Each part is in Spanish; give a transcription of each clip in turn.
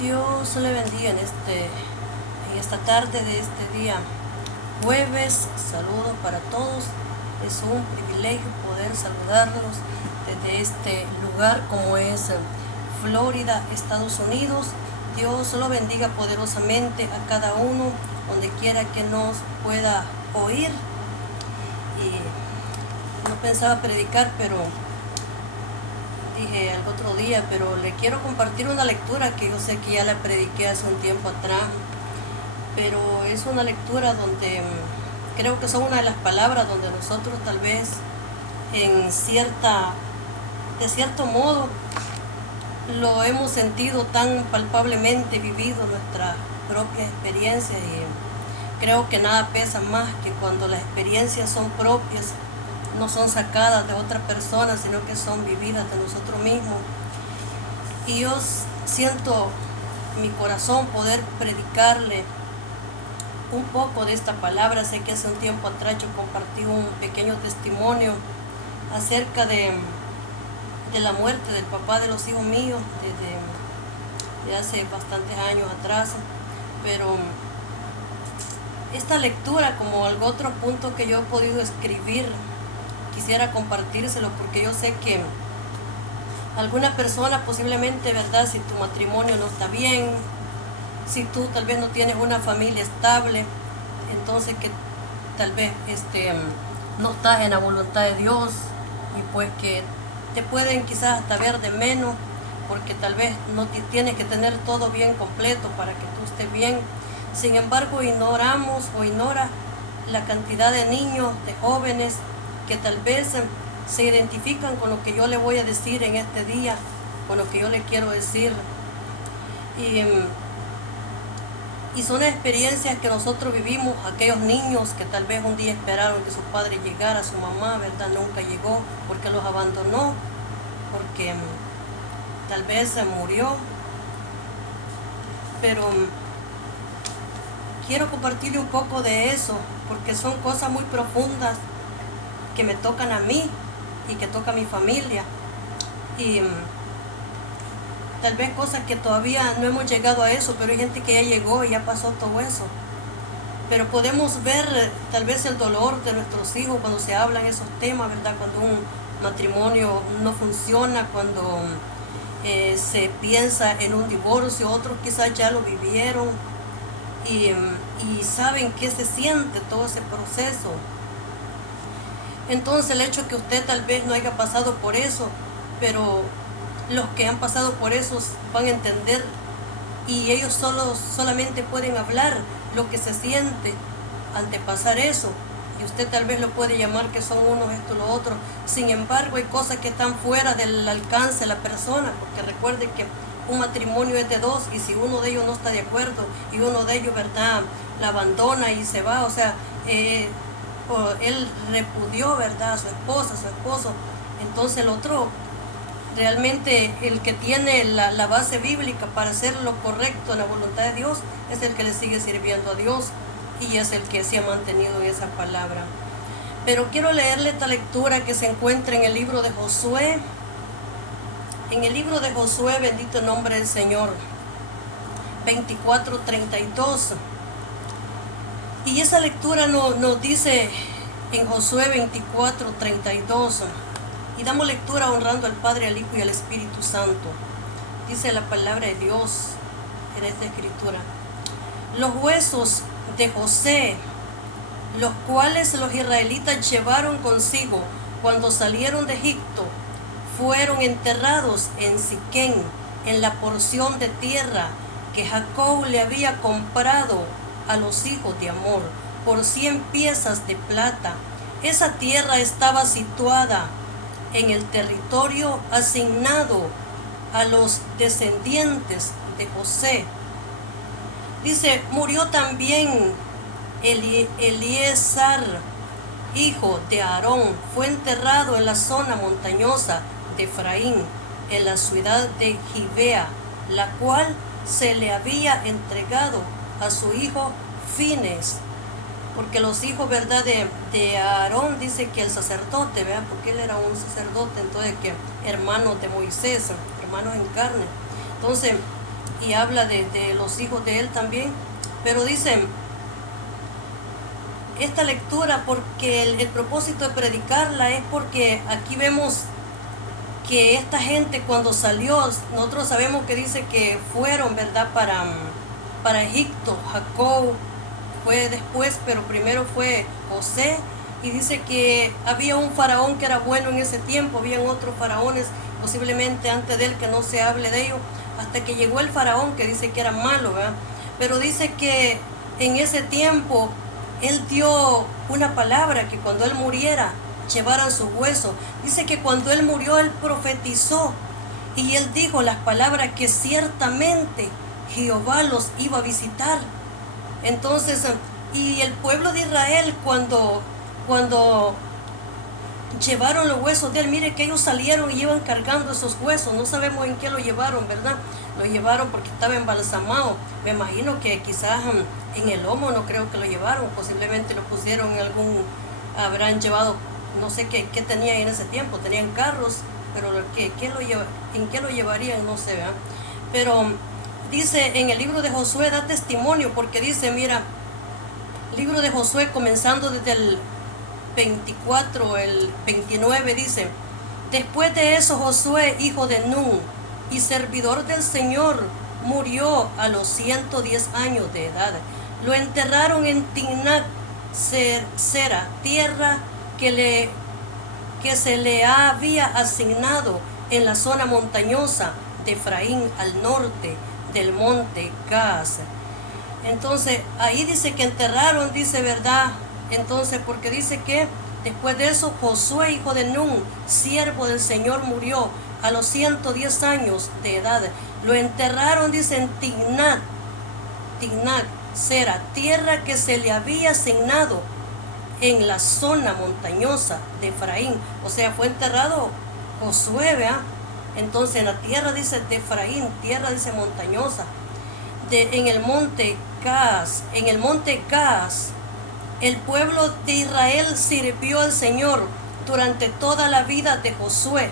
Dios le bendiga en esta tarde de este día jueves. Saludos para todos. Es un privilegio poder saludarlos desde este lugar como es Florida, Estados Unidos. Dios lo bendiga poderosamente a cada uno donde quiera que nos pueda oír. Y no pensaba predicar, pero dije al otro día, pero le quiero compartir una lectura que yo sé que ya la prediqué hace un tiempo atrás, pero es una lectura donde creo que son una de las palabras donde nosotros tal vez de cierto modo lo hemos sentido tan palpablemente, vivido nuestra propia experiencia, y creo que nada pesa más que cuando las experiencias son propias, no son sacadas de otra persona, sino que son vividas de nosotros mismos. Y yo siento en mi corazón poder predicarle un poco de esta palabra. Sé que hace un tiempo atrás yo compartí un pequeño testimonio acerca de la muerte del papá de los hijos míos desde hace bastantes años atrás, pero esta lectura, como algún otro punto que yo he podido escribir, quisiera compartírselo porque yo sé que alguna persona posiblemente, ¿verdad? Si tu matrimonio no está bien, si tú tal vez no tienes una familia estable, entonces que tal vez no estás en la voluntad de Dios, y pues que te pueden quizás hasta ver de menos, porque tal vez no tienes que tener todo bien completo para que tú estés bien. Sin embargo, ignoramos o ignora la cantidad de niños, de jóvenes, que tal vez se identifican con lo que yo le voy a decir en este día, con lo que yo le quiero decir. Y son experiencias que nosotros vivimos, aquellos niños que tal vez un día esperaron que su padre llegara, su mamá, ¿verdad? Nunca llegó porque los abandonó, porque tal vez se murió. Pero quiero compartirle un poco de eso, porque son cosas muy profundas que me tocan a mí y que toca a mi familia, y tal vez cosas que todavía no hemos llegado a eso, pero hay gente que ya llegó y ya pasó todo eso. Pero podemos ver tal vez el dolor de nuestros hijos cuando se hablan esos temas, ¿verdad? Cuando un matrimonio no funciona, cuando se piensa en un divorcio. Otros quizás ya lo vivieron y saben qué se siente todo ese proceso. Entonces el hecho que usted tal vez no haya pasado por eso, pero los que han pasado por eso van a entender, y ellos solamente pueden hablar lo que se siente ante pasar eso, y usted tal vez lo puede llamar que son unos, esto, lo otro. Sin embargo, hay cosas que están fuera del alcance de la persona, porque recuerde que un matrimonio es de dos, y si uno de ellos no está de acuerdo y uno de ellos, ¿verdad?, la abandona y se va, o sea, o él repudió, ¿verdad?, a su esposa, a su esposo, entonces el otro, realmente el que tiene la base bíblica para hacer lo correcto en la voluntad de Dios, es el que le sigue sirviendo a Dios, y es el que se ha mantenido en esa palabra. Pero quiero leerle esta lectura que se encuentra en el libro de Josué. En el libro de Josué, bendito el nombre del Señor, 24:32. Y esa lectura nos dice en Josué 24:32, y damos lectura honrando al Padre, al Hijo y al Espíritu Santo. Dice la palabra de Dios en esta escritura: los huesos de José, los cuales los israelitas llevaron consigo cuando salieron de Egipto, fueron enterrados en Siquén, en la porción de tierra que Jacob le había comprado a los hijos de Amor por 100 piezas de plata. Esa tierra estaba situada en el territorio asignado a los descendientes de José. Dice: murió también Eliezer, hijo de Aarón, fue enterrado en la zona montañosa de Efraín, en la ciudad de Gibea, la cual se le había entregado a su hijo Fines, porque los hijos, ¿verdad?, de Aarón, dice que el sacerdote, ¿verdad?, porque él era un sacerdote, entonces que hermanos de Moisés, hermanos en carne. Entonces y habla de los hijos de él también. Pero dicen, esta lectura, porque el propósito de predicarla es porque aquí vemos que esta gente cuando salió, nosotros sabemos que dice que fueron, ¿verdad?, para Egipto. Jacob fue después, pero primero fue José, y dice que había un faraón que era bueno en ese tiempo, habían otros faraones posiblemente antes de él que no se hable de ellos, hasta que llegó el faraón que dice que era malo, ¿verdad? Pero dice que en ese tiempo él dio una palabra, que cuando él muriera llevaran sus huesos. Dice que cuando él murió él profetizó y él dijo las palabras que ciertamente Jehová los iba a visitar. Entonces, y el pueblo de Israel cuando llevaron los huesos de él, mire que ellos salieron y iban cargando esos huesos, no sabemos en qué lo llevaron, ¿verdad? Lo llevaron porque estaba embalsamado, me imagino que quizás en el lomo, no creo que lo llevaron, posiblemente lo pusieron en habrán llevado, no sé qué tenían en ese tiempo, tenían carros, pero en qué lo llevarían, no sé, ¿verdad? Pero dice en el libro de Josué, da testimonio, porque dice, mira, libro de Josué comenzando desde el 24, el 29 dice, después de eso Josué, hijo de Nun y servidor del Señor, murió a los 110 años de edad. Lo enterraron en Timnat Sera, tierra que se le había asignado en la zona montañosa de Efraín al norte del monte Gaas. Entonces ahí dice que enterraron, dice, ¿verdad? Entonces, porque dice que después de eso Josué, hijo de Nun, siervo del Señor, murió a los 110 años de edad. Lo enterraron, dice, en Timnat Sera, tierra que se le había asignado en la zona montañosa de Efraín. O sea, fue enterrado Josué, ¿verdad? Entonces en la tierra, dice, de Efraín, tierra, dice, montañosa, en el monte Gaas. En el monte Gaas el pueblo de Israel sirvió al Señor durante toda la vida de Josué.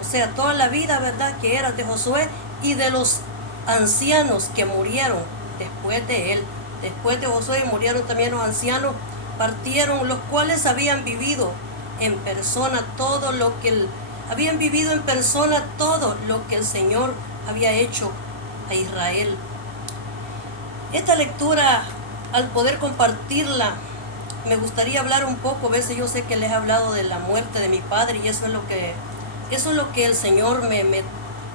O sea, toda la vida, ¿verdad?, que era de Josué y de los ancianos que murieron después de él. Después de Josué murieron también los ancianos, partieron, los cuales habían vivido en persona todo lo que el Señor había hecho a Israel. Esta lectura, al poder compartirla, me gustaría hablar un poco. A veces yo sé que les he hablado de la muerte de mi padre, y eso es lo que el Señor me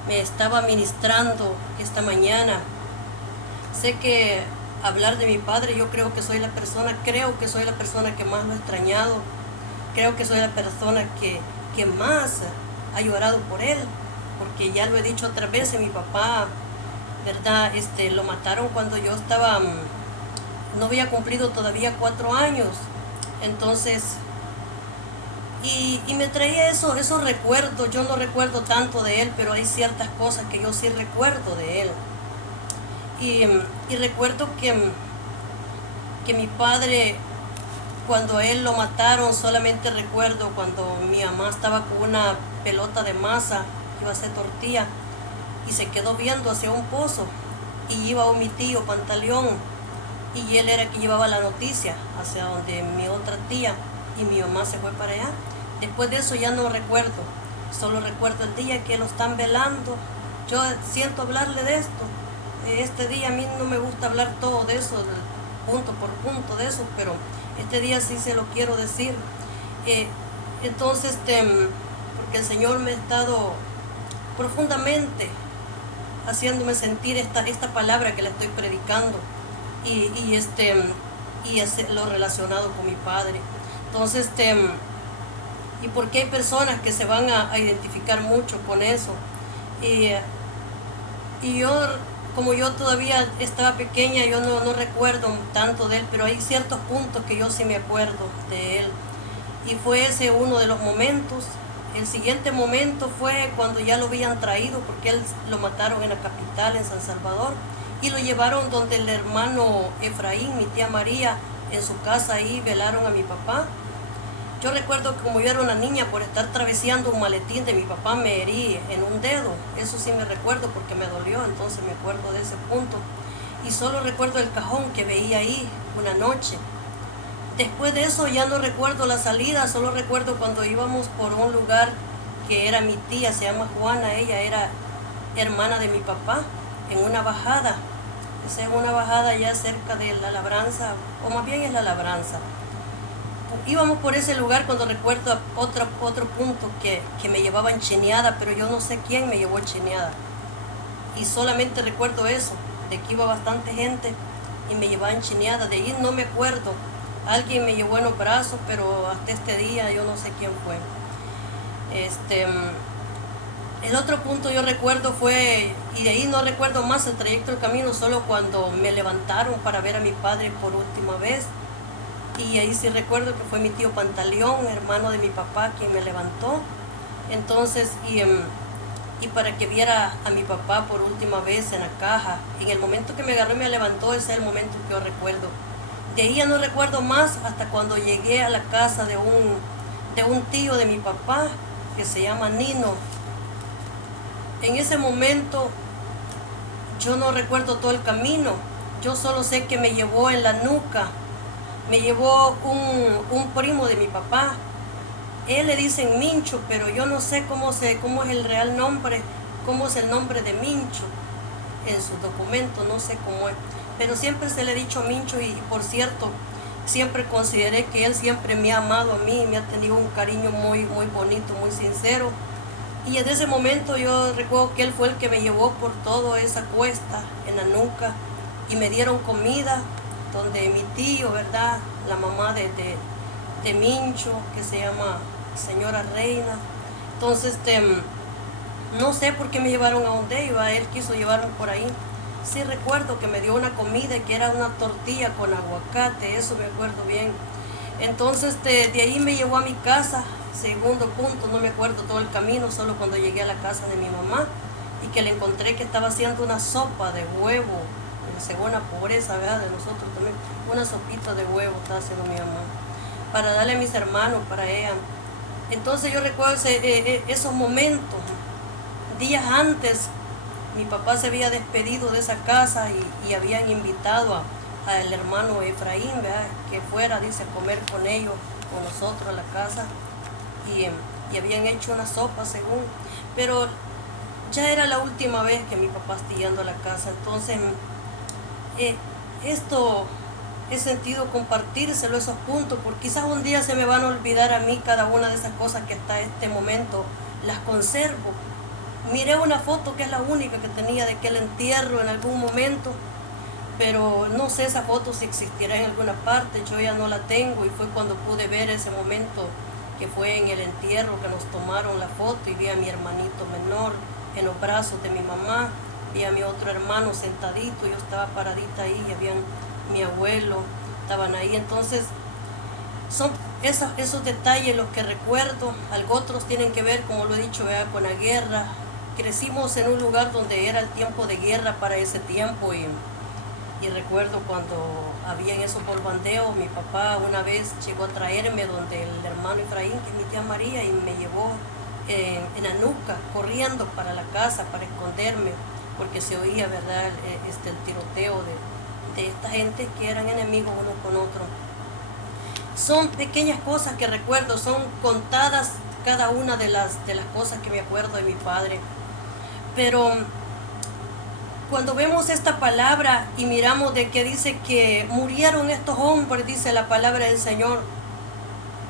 estaba ministrando esta mañana. Sé que hablar de mi padre, yo creo que soy la persona que más lo he extrañado. Creo que soy la persona que más ha llorado por él, porque ya lo he dicho otras veces, mi papá, ¿verdad? Lo mataron cuando yo no había cumplido todavía 4 años. Entonces, y me traía esos recuerdos. Yo no recuerdo tanto de él, pero hay ciertas cosas que yo sí recuerdo de él. Y recuerdo que mi padre, cuando a él lo mataron, solamente recuerdo cuando mi mamá estaba con una pelota de masa, iba a hacer tortilla, y se quedó viendo hacia un pozo, y iba mi tío Pantaleón, y él era el que llevaba la noticia hacia donde mi otra tía, y mi mamá se fue para allá. Después de eso ya no recuerdo, solo recuerdo el día que lo están velando. Yo siento hablarle de esto. Este día a mí no me gusta hablar todo de eso, punto por punto de eso, pero este día sí se lo quiero decir. Entonces, porque el Señor me ha estado profundamente haciéndome sentir esta palabra que le estoy predicando, y lo relacionado con mi padre. Entonces, y porque hay personas que se van a identificar mucho con eso, y yo, como yo todavía estaba pequeña, yo no recuerdo tanto de él, pero hay ciertos puntos que yo sí me acuerdo de él, y fue ese uno de los momentos. El siguiente momento fue cuando ya lo habían traído, porque él lo mataron en la capital, en San Salvador, y lo llevaron donde el hermano Efraín, mi tía María, en su casa. Ahí velaron a mi papá. Yo recuerdo que como yo era una niña, por estar traveseando un maletín de mi papá, me herí en un dedo. Eso sí me recuerdo porque me dolió, entonces me acuerdo de ese punto. Y solo recuerdo el cajón que veía ahí una noche. Después de eso ya no recuerdo la salida, solo recuerdo cuando íbamos por un lugar que era mi tía, se llama Juana, ella era hermana de mi papá, en una bajada. Esa es una bajada ya cerca de la labranza, o más bien es la labranza. Íbamos por ese lugar cuando recuerdo otro punto que me llevaba enchineada, pero yo no sé quién me llevó enchineada. Y solamente recuerdo eso, de que iba bastante gente y me llevaba enchineada. De ahí no me acuerdo. Alguien me llevó en los brazos, pero hasta este día yo no sé quién fue. El otro punto yo recuerdo fue, y de ahí no recuerdo más el trayecto del camino, solo cuando me levantaron para ver a mi padre por última vez. Y ahí sí recuerdo que fue mi tío Pantaleón, hermano de mi papá, quien me levantó. Entonces, y para que viera a mi papá por última vez en la caja. En el momento que me agarró y me levantó, ese es el momento que yo recuerdo. De ahí ya no recuerdo más hasta cuando llegué a la casa de un tío de mi papá, que se llama Nino. En ese momento yo no recuerdo todo el camino. Yo solo sé que me llevó en la nuca. Me llevó un primo de mi papá. Él le dicen Mincho, pero yo no sé cómo es el real nombre, cómo es el nombre de Mincho en sus documentos, no sé cómo es. Pero siempre se le ha dicho Mincho y por cierto, siempre consideré que él siempre me ha amado a mí, me ha tenido un cariño muy, muy bonito, muy sincero. Y en ese momento yo recuerdo que él fue el que me llevó por toda esa cuesta en la nuca y me dieron comida, donde mi tío, ¿verdad? La mamá de Mincho, que se llama señora Reina. Entonces, no sé por qué me llevaron a donde iba, él quiso llevarme por ahí. Sí recuerdo que me dio una comida que era una tortilla con aguacate, eso me acuerdo bien. Entonces, de ahí me llevó a mi casa, segundo punto, no me acuerdo todo el camino, solo cuando llegué a la casa de mi mamá y que le encontré que estaba haciendo una sopa de huevo, según la pobreza, ¿verdad? De nosotros también, una sopita de huevo estaba haciendo mi mamá, para darle a mis hermanos, para ella. Entonces yo recuerdo esos momentos. Días antes, mi papá se había despedido de esa casa y habían invitado al hermano Efraín, ¿verdad? Que fuera, dice, a comer con ellos, con nosotros a la casa. Y habían hecho una sopa, según. Pero ya era la última vez que mi papá estaba yendo a la casa. Entonces, esto he sentido compartírselo, esos puntos, porque quizás un día se me van a olvidar a mí cada una de esas cosas que hasta este momento las conservo. Miré una foto que es la única que tenía de aquel entierro en algún momento, pero no sé esa foto si existirá en alguna parte, yo ya no la tengo y fue cuando pude ver ese momento que fue en el entierro que nos tomaron la foto y vi a mi hermanito menor en los brazos de mi mamá, vi a mi otro hermano sentadito, yo estaba paradita ahí y habían mi abuelo, estaban ahí. Entonces son esos detalles los que recuerdo. Algo otros tienen que ver, como lo he dicho, con la guerra. Crecimos en un lugar donde era el tiempo de guerra para ese tiempo y recuerdo cuando habían esos bombardeos, mi papá una vez llegó a traerme donde el hermano Efraín, que es mi tía María, y me llevó en la nuca, corriendo para la casa, para esconderme, porque se oía, ¿verdad?, el tiroteo de esta gente que eran enemigos uno con otro. Son pequeñas cosas que recuerdo, son contadas cada una de las cosas que me acuerdo de mi padre. Pero cuando vemos esta palabra y miramos de que dice que murieron estos hombres, dice la palabra del Señor,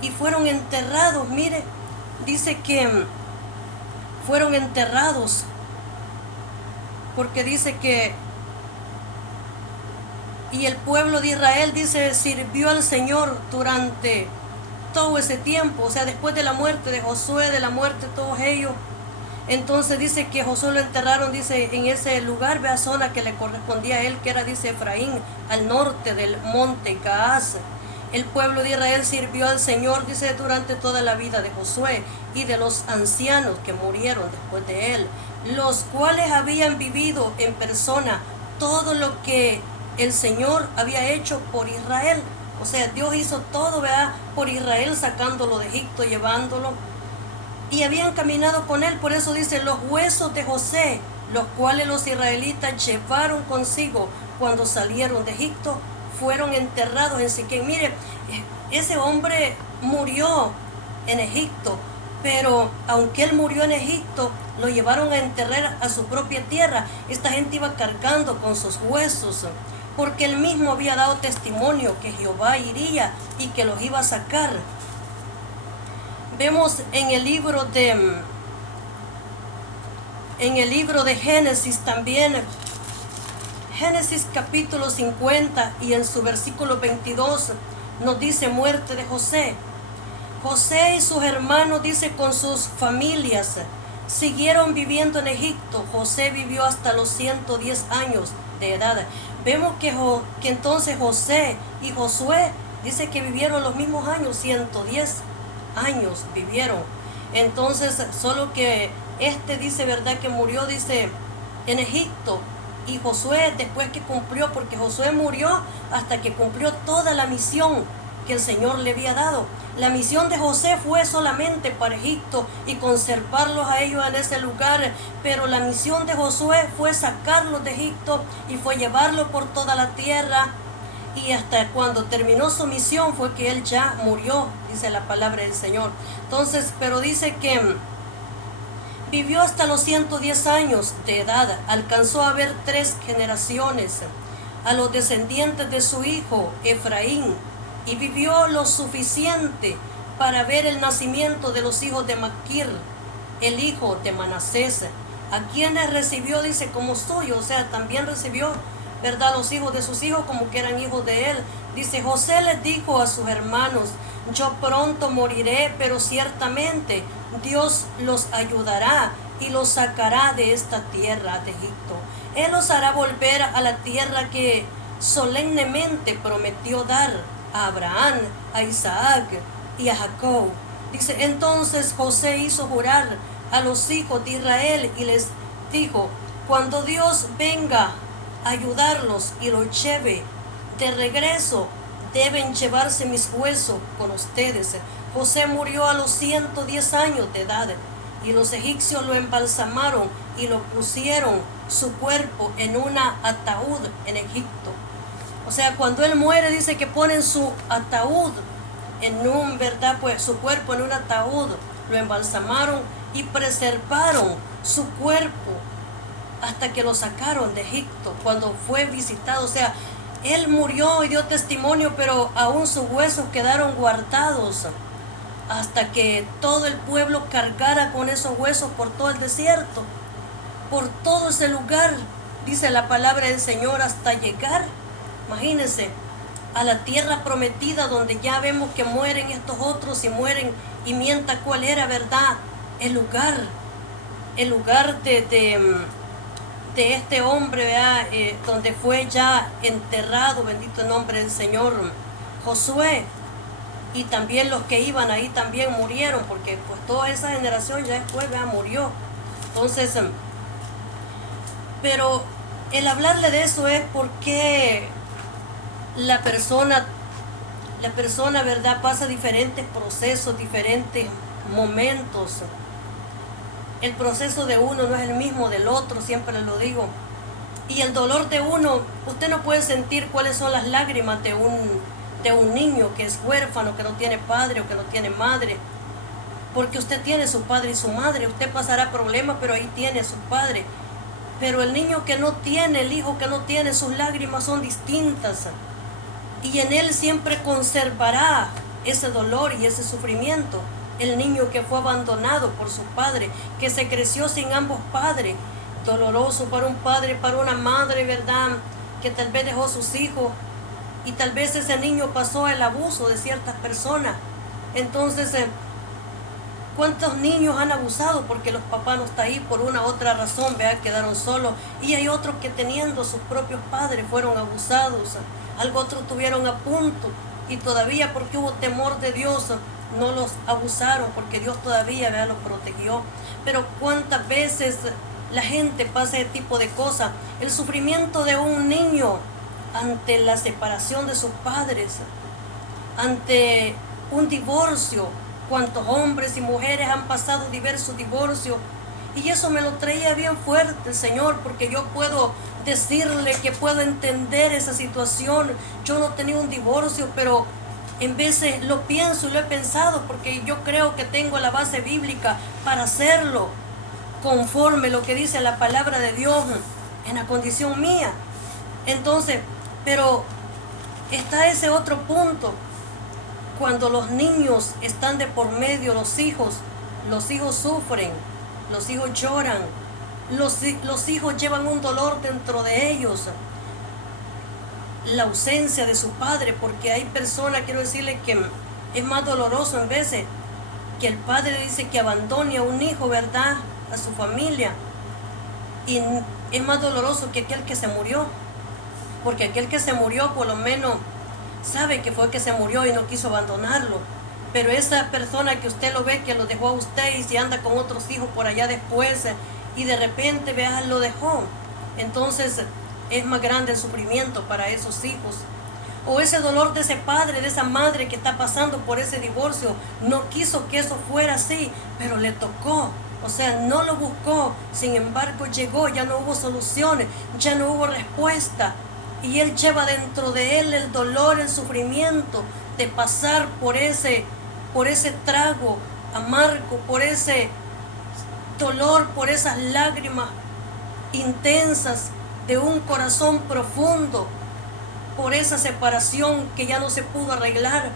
y fueron enterrados, mire, dice que fueron enterrados, porque dice que, y el pueblo de Israel, dice, sirvió al Señor durante todo ese tiempo, o sea, después de la muerte de Josué, de la muerte de todos ellos. Entonces dice que Josué lo enterraron, dice, en ese lugar, vea, zona que le correspondía a él, que era, dice, Efraín, al norte del monte Gaaz. El pueblo de Israel sirvió al Señor, dice, durante toda la vida de Josué y de los ancianos que murieron después de él, los cuales habían vivido en persona todo lo que el Señor había hecho por Israel. O sea, Dios hizo todo, ¿verdad?, por Israel, sacándolo de Egipto, llevándolo. Y habían caminado con él, por eso dice, los huesos de José, los cuales los israelitas llevaron consigo cuando salieron de Egipto, fueron enterrados en Siquem. Mire, ese hombre murió en Egipto, pero aunque él murió en Egipto, lo llevaron a enterrar a su propia tierra. Esta gente iba cargando con sus huesos, porque él mismo había dado testimonio que Jehová iría y que los iba a sacar. Vemos en el libro de Génesis también, Génesis capítulo 50, y en su versículo 22 nos dice muerte de José. José y sus hermanos, dice, con sus familias, siguieron viviendo en Egipto. José vivió hasta los 110 años de edad. Vemos que entonces José y Josué, dice que vivieron los mismos años, 110 años vivieron. Entonces, solo que dice, verdad, que murió, dice, en Egipto, y Josué después que cumplió, porque Josué murió hasta que cumplió toda la misión que el Señor le había dado. La misión de José fue solamente para Egipto y conservarlos a ellos en ese lugar, pero la misión de Josué fue sacarlos de Egipto y fue llevarlos por toda la tierra. Y hasta cuando terminó su misión fue que él ya murió, dice la palabra del Señor. Entonces, pero dice que vivió hasta los 110 años de edad, alcanzó a ver 3 generaciones, a los descendientes de su hijo Efraín, y vivió lo suficiente para ver el nacimiento de los hijos de Maquir, el hijo de Manasés, a quienes recibió, dice, como suyo. O sea, también recibió, ¿verdad?, los hijos de sus hijos como que eran hijos de él. Dice, José les dijo a sus hermanos, yo pronto moriré, pero ciertamente Dios los ayudará y los sacará de esta tierra de Egipto. Él los hará volver a la tierra que solemnemente prometió dar a Abraham, a Isaac y a Jacob. Dice, entonces José hizo jurar a los hijos de Israel y les dijo, cuando Dios venga a ayudarlos y los lleve de regreso, deben llevarse mis huesos con ustedes. José murió a los 110 años de edad, y los egipcios lo embalsamaron y lo pusieron su cuerpo en una ataúd en Egipto. O sea, cuando él muere, dice que ponen su ataúd ¿verdad?, pues su cuerpo en un ataúd, lo embalsamaron y preservaron su cuerpo hasta que lo sacaron de Egipto, cuando fue visitado. O sea, él murió y dio testimonio, pero aún sus huesos quedaron guardados hasta que todo el pueblo cargara con esos huesos por todo el desierto, por todo ese lugar, dice la palabra del Señor, hasta llegar, imagínense, a la tierra prometida, donde ya vemos que mueren estos otros y mueren, y mienta cuál era, ¿verdad?, el lugar de este hombre, ¿verdad?, donde fue ya enterrado, bendito el nombre del Señor, Josué. Y también los que iban ahí también murieron, porque pues toda esa generación ya después, ¿verdad?, murió. Entonces, pero el hablarle de eso es porque la persona, ¿verdad?, pasa diferentes procesos, diferentes momentos. El proceso de uno no es el mismo del otro, siempre lo digo. Y el dolor de uno, usted no puede sentir cuáles son las lágrimas de un niño que es huérfano, que no tiene padre o que no tiene madre. Porque usted tiene su padre y su madre, usted pasará problemas, pero ahí tiene su padre. Pero el niño que no tiene, el hijo que no tiene, sus lágrimas son distintas. Y en él siempre conservará ese dolor y ese sufrimiento. El niño que fue abandonado por su padre, que se creció sin ambos padres. Doloroso para un padre, para una madre, ¿verdad?, que tal vez dejó sus hijos. Y tal vez ese niño pasó el abuso de ciertas personas. Entonces, ¿cuántos niños han abusado porque los papás no están ahí por una u otra razón, ¿verdad?, quedaron solos? Y hay otros que teniendo sus propios padres fueron abusados. Algo otros tuvieron a punto y todavía porque hubo temor de Dios no los abusaron, porque Dios todavía, ¿verdad?, los protegió. Pero cuántas veces la gente pasa ese tipo de cosas. El sufrimiento de un niño ante la separación de sus padres, ante un divorcio. Cuántos hombres y mujeres han pasado diversos divorcios. Y eso me lo traía bien fuerte el Señor, porque yo puedo decirle que puedo entender esa situación. Yo no tenía un divorcio, pero en veces lo pienso y lo he pensado, porque yo creo que tengo la base bíblica para hacerlo, conforme lo que dice la palabra de Dios en la condición mía. Entonces, pero está ese otro punto. Cuando los niños están de por medio, los hijos sufren, los hijos lloran, los hijos llevan un dolor dentro de ellos, la ausencia de su padre, porque hay personas, quiero decirle que es más doloroso en veces que el padre dice que abandone a un hijo, ¿verdad?, a su familia, y es más doloroso que aquel que se murió, porque aquel que se murió por lo menos sabe que fue que se murió y no quiso abandonarlo. Pero esa persona que usted lo ve que lo dejó a usted y se anda con otros hijos por allá después y de repente vea lo dejó, entonces es más grande el sufrimiento para esos hijos. O ese dolor de ese padre, de esa madre que está pasando por ese divorcio, no quiso que eso fuera así, pero le tocó. O sea, no lo buscó, sin embargo llegó, ya no hubo soluciones, ya no hubo respuesta. Y él lleva dentro de él el dolor, el sufrimiento de pasar por ese trago amargo, por ese dolor, por esas lágrimas intensas de un corazón profundo, por esa separación que ya no se pudo arreglar,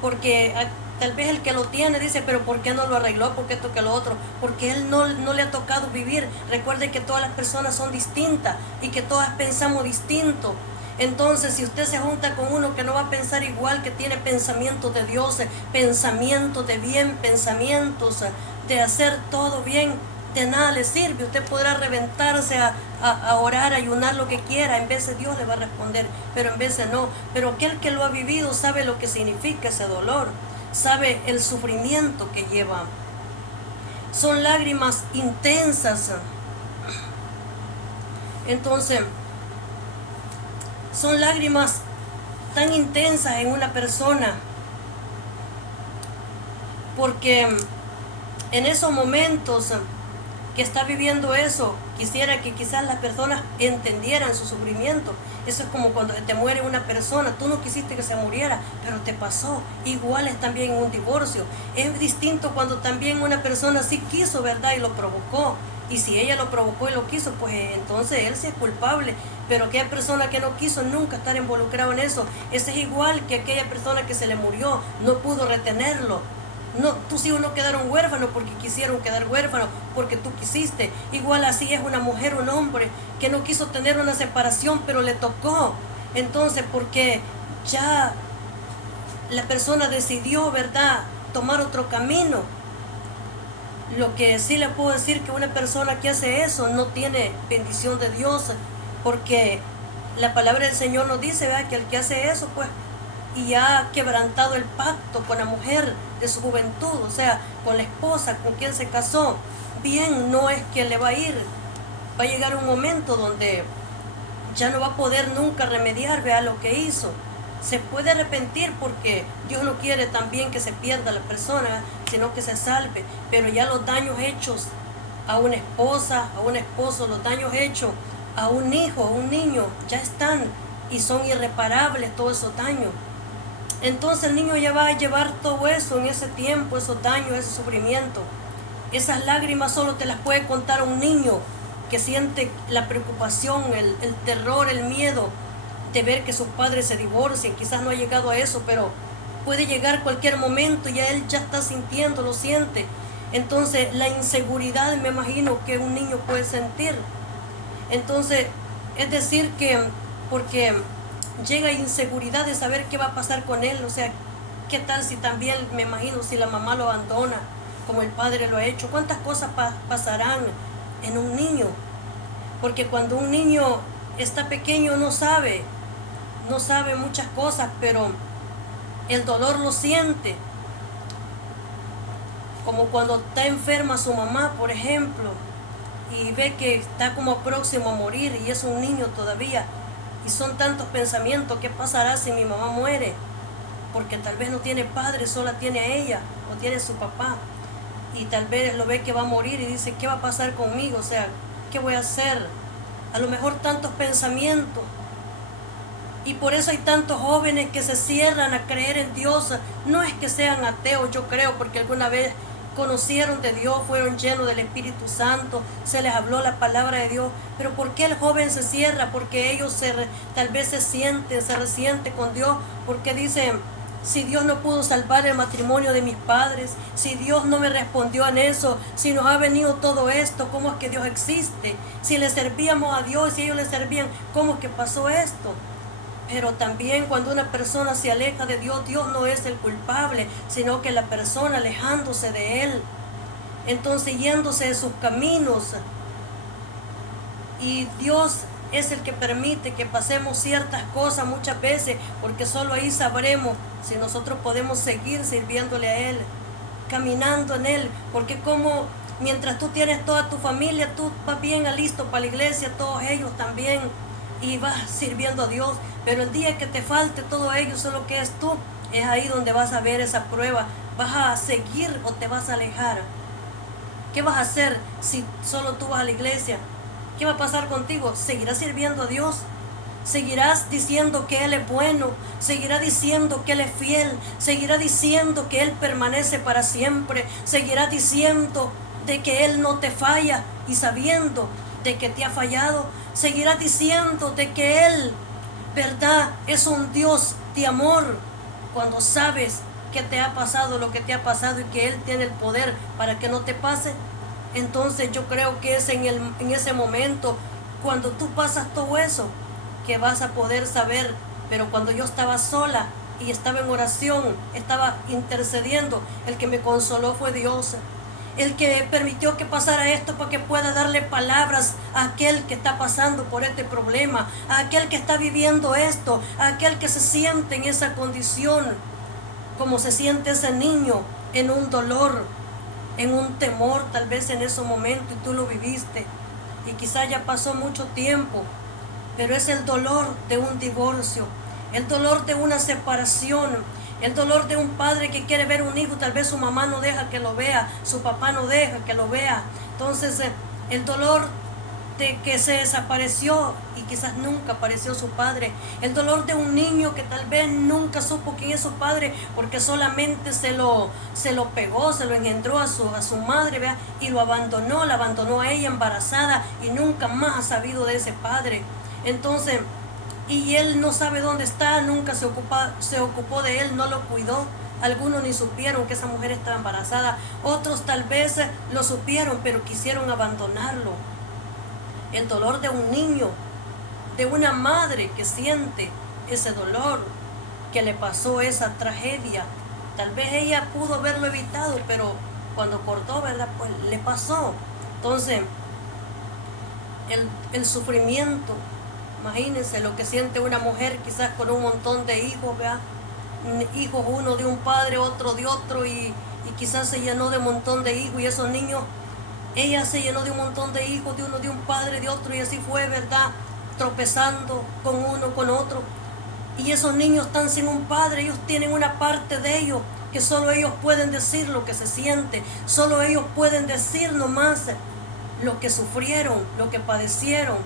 porque tal vez el que lo tiene dice, pero ¿por qué no lo arregló? ¿Por qué esto que lo otro? Porque él no le ha tocado vivir. Recuerde que todas las personas son distintas y que todas pensamos distinto. Entonces, si usted se junta con uno que no va a pensar igual, que tiene pensamientos de Dios, pensamientos de bien, pensamientos de hacer todo bien, de nada le sirve. Usted podrá reventarse a orar, a ayunar, lo que quiera. En veces Dios le va a responder, pero en veces no. Pero aquel que lo ha vivido sabe lo que significa ese dolor, sabe el sufrimiento que lleva. Son lágrimas intensas. Entonces, son lágrimas tan intensas en una persona, porque en esos momentos que está viviendo eso, quisiera que quizás las personas entendieran su sufrimiento. Eso es como cuando te muere una persona, tú no quisiste que se muriera, pero te pasó. Igual es también en un divorcio. Es distinto cuando también una persona sí quiso, ¿verdad?, y lo provocó. Y si ella lo provocó y lo quiso, pues entonces él sí es culpable. Pero aquella persona que no quiso nunca estar involucrado en eso, ese es igual que aquella persona que se le murió, no pudo retenerlo. No, tus hijos no quedaron huérfanos porque quisieron quedar huérfanos, porque tú quisiste. Igual así es una mujer, un hombre que no quiso tener una separación, pero le tocó. Entonces, porque ya la persona decidió, ¿verdad?, tomar otro camino. Lo que sí le puedo decir que una persona que hace eso no tiene bendición de Dios, porque la palabra del Señor nos dice, ¿verdad?, que el que hace eso, pues, y ha quebrantado el pacto con la mujer de su juventud, o sea, con la esposa con quien se casó, bien, no es que le va a ir, va a llegar un momento donde ya no va a poder nunca remediar, vea, lo que hizo. Se puede arrepentir porque Dios no quiere también que se pierda la persona, sino que se salve, pero ya los daños hechos a una esposa, a un esposo, los daños hechos a un hijo, a un niño, ya están y son irreparables todos esos daños. Entonces el niño ya va a llevar todo eso en ese tiempo, esos daños, ese sufrimiento. Esas lágrimas solo te las puede contar un niño que siente la preocupación, el terror, el miedo de ver que sus padres se divorcien. Quizás no ha llegado a eso, pero puede llegar cualquier momento y él ya está sintiendo, lo siente. Entonces la inseguridad, me imagino que un niño puede sentir. Entonces, es decir que, porque llega inseguridad de saber qué va a pasar con él, o sea, qué tal si también, me imagino, si la mamá lo abandona, como el padre lo ha hecho, cuántas cosas pasarán en un niño, porque cuando un niño está pequeño no sabe muchas cosas, pero el dolor lo siente, como cuando está enferma su mamá, por ejemplo, y ve que está como próximo a morir y es un niño todavía, y son tantos pensamientos, ¿qué pasará si mi mamá muere? porque tal vez no tiene padre, sola tiene a ella o tiene a su papá, y tal vez lo ve que va a morir y dice, ¿qué va a pasar conmigo? O sea, ¿qué voy a hacer? A lo mejor tantos pensamientos. Y por eso hay tantos jóvenes que se cierran a creer en Dios. No es que sean ateos, yo creo, porque alguna vez conocieron de Dios, fueron llenos del Espíritu Santo, se les habló la palabra de Dios. Pero ¿por qué el joven se cierra? Porque ellos tal vez se resienten con Dios, porque dicen, si Dios no pudo salvar el matrimonio de mis padres, si Dios no me respondió en eso, si nos ha venido todo esto, ¿cómo es que Dios existe? Si le servíamos a Dios, si ellos le servían, ¿cómo es que pasó esto? Pero también cuando una persona se aleja de Dios, Dios no es el culpable, sino que la persona alejándose de Él, entonces yéndose de sus caminos. Y Dios es el que permite que pasemos ciertas cosas muchas veces, porque solo ahí sabremos si nosotros podemos seguir sirviéndole a Él, caminando en Él, porque como mientras tú tienes toda tu familia, tú vas bien listo para la iglesia, todos ellos también, y vas sirviendo a Dios, pero el día que te falte todo ello, solo que es tú, es ahí donde vas a ver esa prueba. ¿Vas a seguir o te vas a alejar? ¿Qué vas a hacer si solo tú vas a la iglesia? ¿Qué va a pasar contigo? ¿Seguirás sirviendo a Dios? ¿Seguirás diciendo que Él es bueno? ¿Seguirás diciendo que Él es fiel? ¿Seguirás diciendo que Él permanece para siempre? ¿Seguirás diciendo de que Él no te falla y sabiendo de que te ha fallado? ¿Seguirás diciendo de que Él, verdad, es un Dios de amor cuando sabes que te ha pasado lo que te ha pasado y que Él tiene el poder para que no te pase? Entonces yo creo que es en ese momento, cuando tú pasas todo eso, que vas a poder saber. Pero cuando yo estaba sola y estaba en oración, estaba intercediendo, el que me consoló fue Dios. El que permitió que pasara esto para que pueda darle palabras a aquel que está pasando por este problema, a aquel que está viviendo esto, a aquel que se siente en esa condición, como se siente ese niño, en un dolor, en un temor, tal vez en ese momento, y tú lo viviste, y quizás ya pasó mucho tiempo, pero es el dolor de un divorcio, el dolor de una separación, el dolor de un padre que quiere ver un hijo, tal vez su mamá no deja que lo vea, su papá no deja que lo vea. Entonces el dolor de que se desapareció y quizás nunca apareció su padre, el dolor de un niño que tal vez nunca supo quién es su padre, porque solamente se lo pegó, se lo engendró a su madre, ¿vea? Y la abandonó a ella embarazada y nunca más ha sabido de ese padre. Entonces, y él no sabe dónde está, nunca se ocupó de él, no lo cuidó. Algunos ni supieron que esa mujer estaba embarazada, otros tal vez lo supieron, pero quisieron abandonarlo. El dolor de un niño, de una madre que siente ese dolor, que le pasó esa tragedia. Tal vez ella pudo haberlo evitado, pero cuando cortó, ¿verdad? Pues le pasó. Entonces, el sufrimiento, imagínense lo que siente una mujer quizás con un montón de hijos, ¿verdad? Hijos, uno de un padre, otro de otro, y quizás se llenó de un montón de hijos, y esos niños, ella se llenó de un montón de hijos, de uno de un padre, de otro, y así fue, ¿verdad? Tropezando con uno, con otro. Y esos niños están sin un padre, ellos tienen una parte de ellos que solo ellos pueden decir lo que se siente, solo ellos pueden decir nomás lo que sufrieron, lo que padecieron.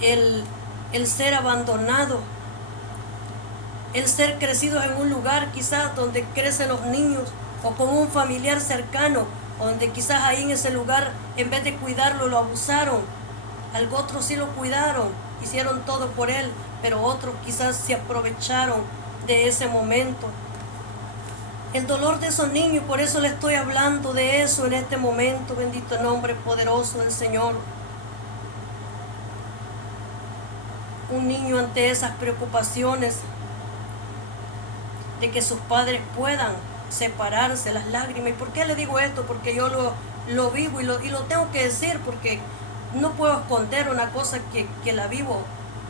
El ser abandonado, el ser crecidos en un lugar quizás donde crecen los niños, o con un familiar cercano, donde quizás ahí en ese lugar, en vez de cuidarlo, lo abusaron. Algo otros sí lo cuidaron, hicieron todo por él, pero otros quizás se aprovecharon de ese momento. El dolor de esos niños, por eso le estoy hablando de eso en este momento, bendito nombre poderoso del Señor. Un niño ante esas preocupaciones de que sus padres puedan separarse, las lágrimas. ¿Y por qué le digo esto? Porque yo lo vivo y lo tengo que decir, porque no puedo esconder una cosa que la vivo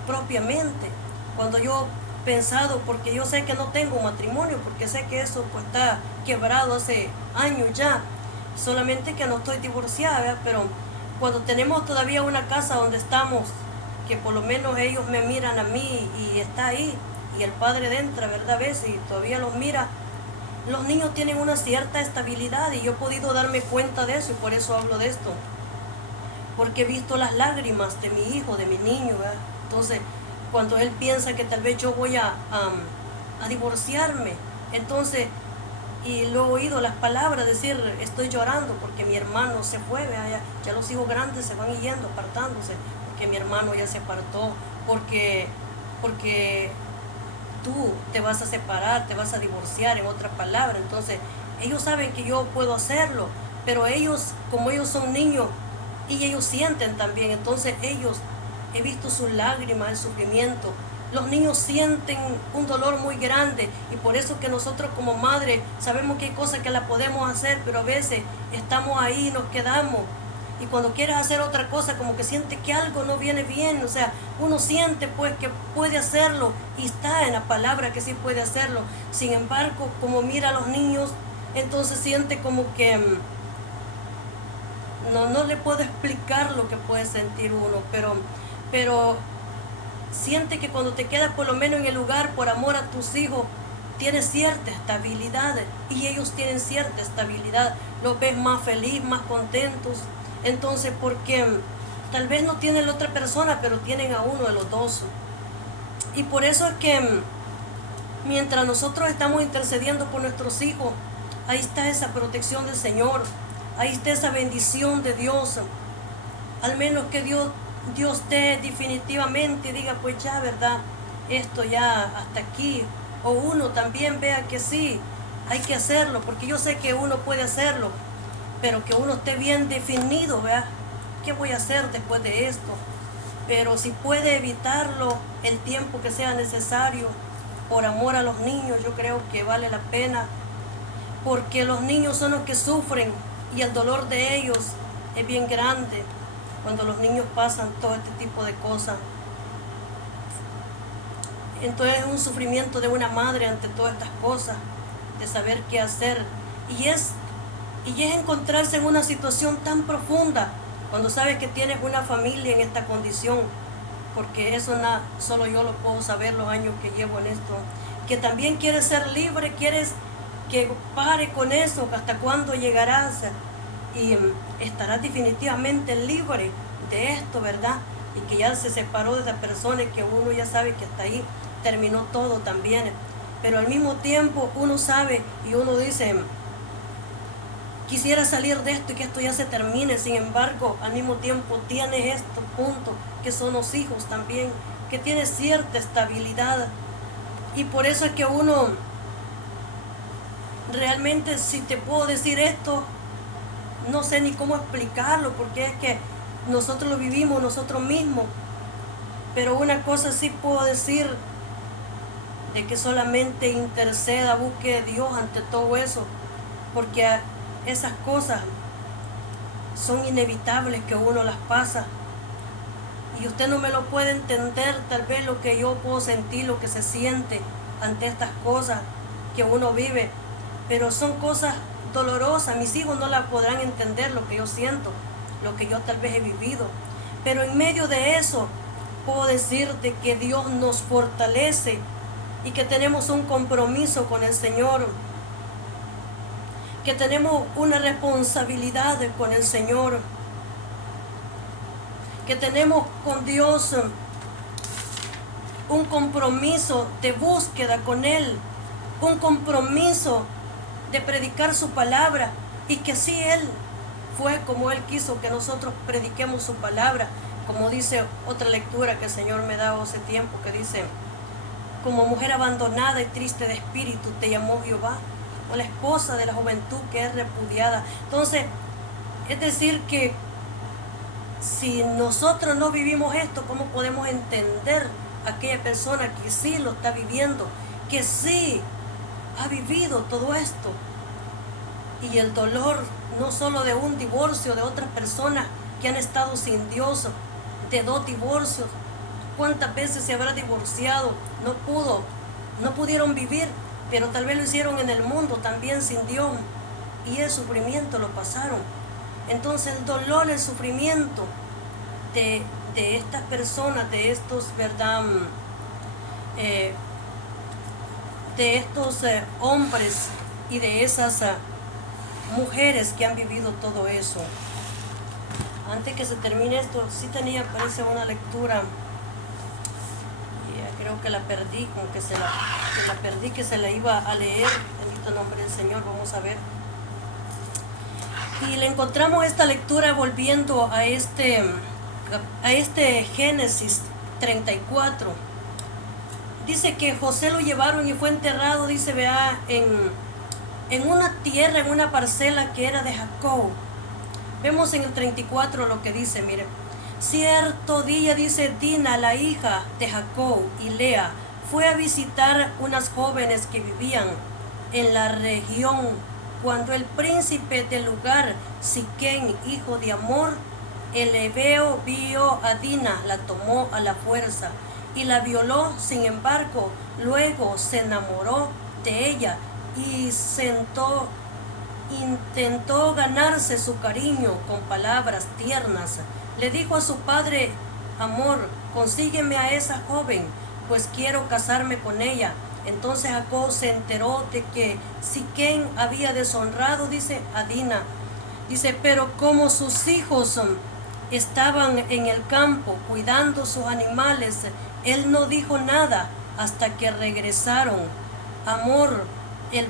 propiamente. Cuando yo he pensado, porque yo sé que no tengo matrimonio, porque sé que eso pues está quebrado hace años ya, solamente que no estoy divorciada, ¿verdad? Pero cuando tenemos todavía una casa donde estamos, que por lo menos ellos me miran a mí y está ahí, y el padre entra, ¿verdad? A veces y todavía los mira, los niños tienen una cierta estabilidad y yo he podido darme cuenta de eso y por eso hablo de esto. Porque he visto las lágrimas de mi hijo, de mi niño, ¿verdad? Entonces, cuando él piensa que tal vez yo voy a divorciarme, entonces, y lo he oído las palabras decir, estoy llorando porque mi hermano se fue, ¿verdad? Ya los hijos grandes se van yendo, apartándose, porque mi hermano ya se apartó, porque tú te vas a separar, te vas a divorciar, en otra palabra. Entonces, ellos saben que yo puedo hacerlo, pero ellos, como ellos son niños, y ellos sienten también, entonces ellos, he visto sus lágrimas, el sufrimiento. Los niños sienten un dolor muy grande y por eso que nosotros como madres sabemos que hay cosas que la podemos hacer, pero a veces estamos ahí y nos quedamos. Y cuando quieres hacer otra cosa, como que siente que algo no viene bien, o sea, uno siente pues que puede hacerlo y está en la palabra que sí puede hacerlo. Sin embargo, como mira a los niños, entonces siente como que no le puedo explicar lo que puede sentir uno, pero siente que cuando te quedas por lo menos en el lugar por amor a tus hijos, tienes cierta estabilidad y ellos tienen cierta estabilidad, los ves más feliz, más contentos. Entonces, porque tal vez no tienen la otra persona, pero tienen a uno de los dos. Y por eso es que mientras nosotros estamos intercediendo por nuestros hijos, ahí está esa protección del Señor, ahí está esa bendición de Dios. Al menos que Dios te definitivamente diga, pues ya, ¿verdad? Esto ya hasta aquí. O uno también vea que sí, hay que hacerlo, porque yo sé que uno puede hacerlo, pero que uno esté bien definido, ¿verdad? ¿Qué voy a hacer después de esto? Pero si puede evitarlo el tiempo que sea necesario, por amor a los niños, yo creo que vale la pena, porque los niños son los que sufren y el dolor de ellos es bien grande cuando los niños pasan todo este tipo de cosas. Entonces es un sufrimiento de una madre ante todas estas cosas, de saber qué hacer. Y es encontrarse en una situación tan profunda cuando sabes que tienes una familia en esta condición, porque eso solo yo lo puedo saber los años que llevo en esto, que también quieres ser libre, quieres que pare con eso, hasta cuándo llegarás y estarás definitivamente libre de esto, ¿verdad? Y que ya se separó de esa persona y que uno ya sabe que hasta ahí terminó todo también, pero al mismo tiempo uno sabe y uno dice, quisiera salir de esto y que esto ya se termine. Sin embargo, al mismo tiempo tienes estos puntos que son los hijos también, que tiene cierta estabilidad. Y por eso es que uno realmente, si te puedo decir esto, no sé ni cómo explicarlo, porque es que nosotros lo vivimos nosotros mismos. Pero una cosa sí puedo decir, de que solamente interceda, busque a Dios ante todo eso, porque esas cosas son inevitables que uno las pasa. Y usted no me lo puede entender, tal vez lo que yo puedo sentir, lo que se siente ante estas cosas que uno vive. Pero son cosas dolorosas. Mis hijos no la podrán entender lo que yo siento, lo que yo tal vez he vivido. Pero en medio de eso, puedo decirte que Dios nos fortalece y que tenemos un compromiso con el Señor, que tenemos una responsabilidad con el Señor, que tenemos con Dios un compromiso de búsqueda con Él, un compromiso de predicar su palabra, y que si Él fue como Él quiso que nosotros prediquemos su palabra, como dice otra lectura que el Señor me da hace tiempo, que dice, como mujer abandonada y triste de espíritu te llamó Jehová, o la esposa de la juventud que es repudiada. Entonces, es decir que si nosotros no vivimos esto, ¿cómo podemos entender a aquella persona que sí lo está viviendo, que sí ha vivido todo esto? Y el dolor no solo de un divorcio, de otras personas que han estado sin Dios, de 2 divorcios. ¿Cuántas veces se habrá divorciado? No pudieron vivir, pero tal vez lo hicieron en el mundo también sin Dios, y el sufrimiento lo pasaron. Entonces el dolor, el sufrimiento de estas personas, de estos, ¿verdad? de estos hombres y de esas mujeres que han vivido todo eso. Antes que se termine esto, sí tenía, parece, una lectura, y creo que la perdí, como que la perdí, que se la iba a leer. Bendito nombre del Señor, vamos a ver. Y le encontramos esta lectura volviendo a este Génesis 34. Dice que José lo llevaron y fue enterrado, dice, vea, en una tierra, en una parcela que era de Jacob. Vemos en el 34 lo que dice, mire. Cierto día, dice, Dina, la hija de Jacob y Lea, fue a visitar unas jóvenes que vivían en la región. Cuando el príncipe del lugar, Siquén, hijo de Amor, el heveo, vio a Dina, la tomó a la fuerza y la violó. Sin embargo, luego se enamoró de ella y intentó ganarse su cariño con palabras tiernas. Le dijo a su padre Amor, consígueme a esa joven, pues quiero casarme con ella. Entonces Jacob se enteró de que Siquén había deshonrado, dice, a Dina. Dice, pero como sus hijos estaban en el campo cuidando sus animales, él no dijo nada hasta que regresaron. Amor, el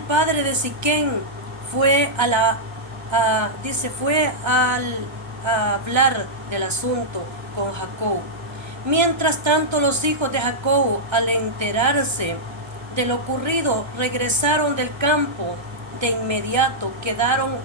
padre de Siquén, fue fue a hablar del asunto con Jacob. Mientras tanto, los hijos de Jacob, al enterarse de lo ocurrido, regresaron del campo de inmediato. Quedaron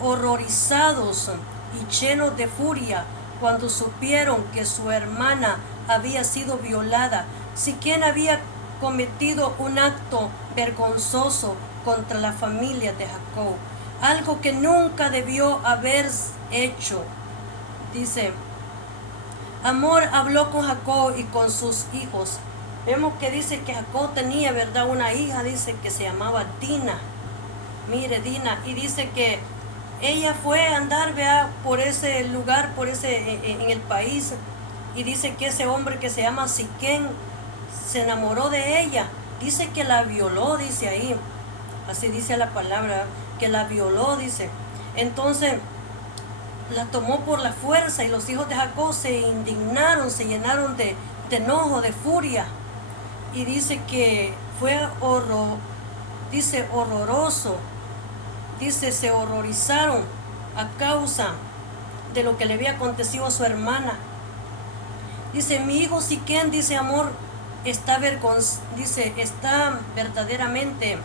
horrorizados y llenos de furia cuando supieron que su hermana había sido violada. Siquén había cometido un acto vergonzoso contra la familia de Jacob, algo que nunca debió haber hecho. Dice, Amor habló con Jacob y con sus hijos. Vemos que dice que Jacob tenía, ¿verdad?, una hija, dice, que se llamaba Dina. Mire, Dina, y dice que ella fue a andar, vea, por ese lugar, en el país, y dice que ese hombre que se llama Siquén se enamoró de ella. Dice que la violó, dice ahí, así dice la palabra, que la violó, dice. Entonces la tomó por la fuerza y los hijos de Jacob se indignaron, se llenaron de enojo, de furia, y dice que fue horroroso. Dice, se horrorizaron a causa de lo que le había acontecido a su hermana. Dice, mi hijo Siquén, dice, Amor, está verdaderamente